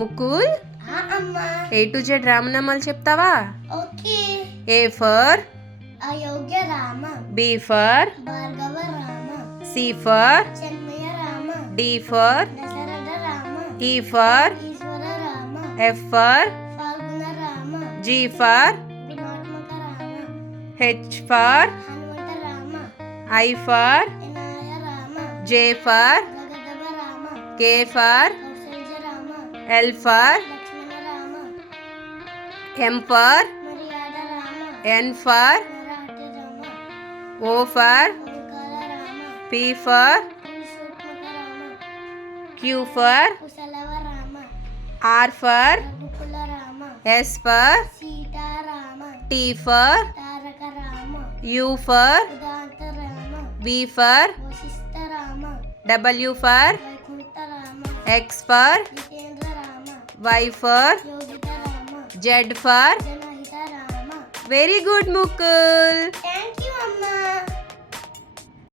ముకుల్ అమ్మా. A to Z రామనామాలు చెప్తావా? Okay. A for Ayogya Rama. B for Bhargava Rama. C for Chinmaya Rama. D for Dasharatha Rama. E for Eshwara Rama. F for Phalguna Rama. G for గుణాత్మక Rama. H for Hanumantha Rama. I for వినాయ Rama. J for గగదభ Rama. K for Kaushalya Rama. L for Lakshmana Rama. M for మర్యాద Rama. N for నరహటి Rama. O for Omkara Rama. P for పురుషోత్మక Rama. Q for Kushalava Rama. R for రఘుకుల Rama. S for Sita Rama. T for Taraka Rama. U for ఉదాంత Rama. V for Vashishtha Rama. W for Vaikuntha Rama. X for Jitendra Rama. Y for Yogita Rama. Z for జనహిత Rama. very good Mukul.